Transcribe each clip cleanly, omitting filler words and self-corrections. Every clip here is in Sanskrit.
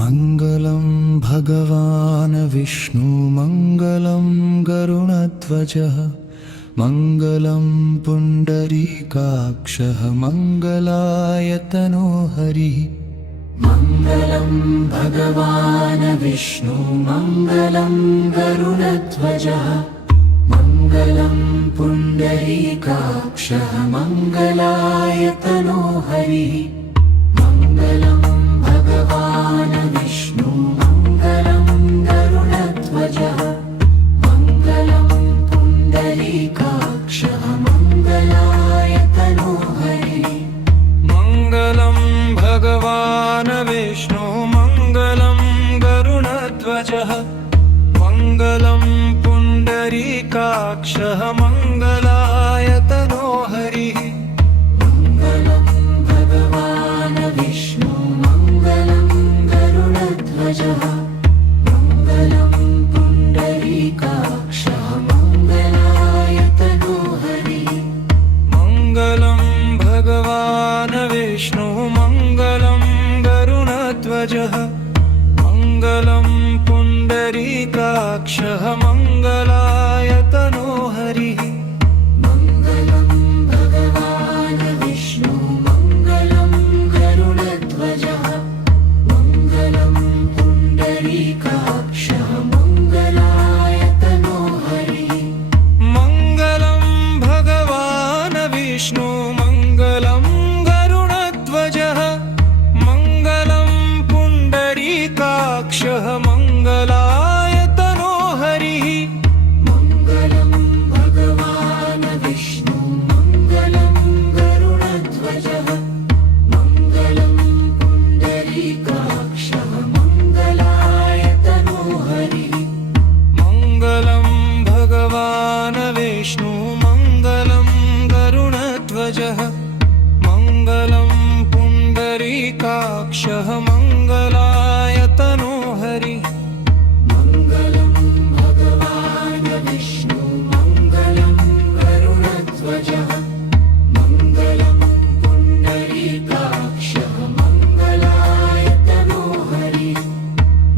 मङ्गलं भगवान् विष्णु मङ्गलं गरुडध्वजः मङ्गलं पुण्डरीकाक्षः मङ्गलाय तनो हरिः। मङ्गलं भगवान् विष्णु मङ्गलं गरुडध्वजः मङ्गलं पुण्डरीकाक्षः मङ्गलाय तनो हरिः। मङ्गलं भगवान् विष्णु मङ्गलं गरुडध्वजः मङ्गलं पुण्डरीकाक्षः मङ्गलाय तनो हरिः। मङ्गलं भगवान् विष्णु मङ्गलं गरुडध्वजः मङ्गलं पुण्डरीकाक्षः मङ्गलाय तनो हरिः। मङ्गलं भगवान् विष्णु मङ्गलं गरुडध्वजः मङ्गलं पुण्डरीकाक्षः मङ्गलाय तनो हरिः। मङ्गलं भगवान् विष्णु मङ्गलं गरुडध्वजः मङ्गलं पुण्डरीकाक्षः मङ्गलाय तनो हरिः। मङ्गलं भगवान् विष्णु मङ्गलं गरुडध्वजः मङ्गलं पुण्डरीकाक्षः मङ्गलाय तनो हरिः। मङ्गलं भगवान् विष्णु मङ्गलं गरुडध्वजः मङ्गलं पुण्डरीकाक्षः मङ्गलाय तनो हरिः। मङ्गलं भगवान् विष्णु मङ्गलं गरुडध्वजः मङ्गलं पुण्डरीकाक्षः मङ्गलाय तनो हरिः। मङ्गलं भगवान् विष्णु मङ्गलं गरुडध्वजः मङ्गलं पुण्डरीकाक्षः मङ्गलाय तनो हरिः। मङ्गलं भगवान् विष्णु मङ्गलं गरुडध्वजः मङ्गलं पुण्डरीकाक्षः मङ्गलाय तनो हरिः।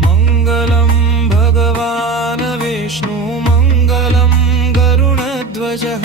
मङ्गलं भगवान् विष्णु मङ्गलं गरुडध्वजः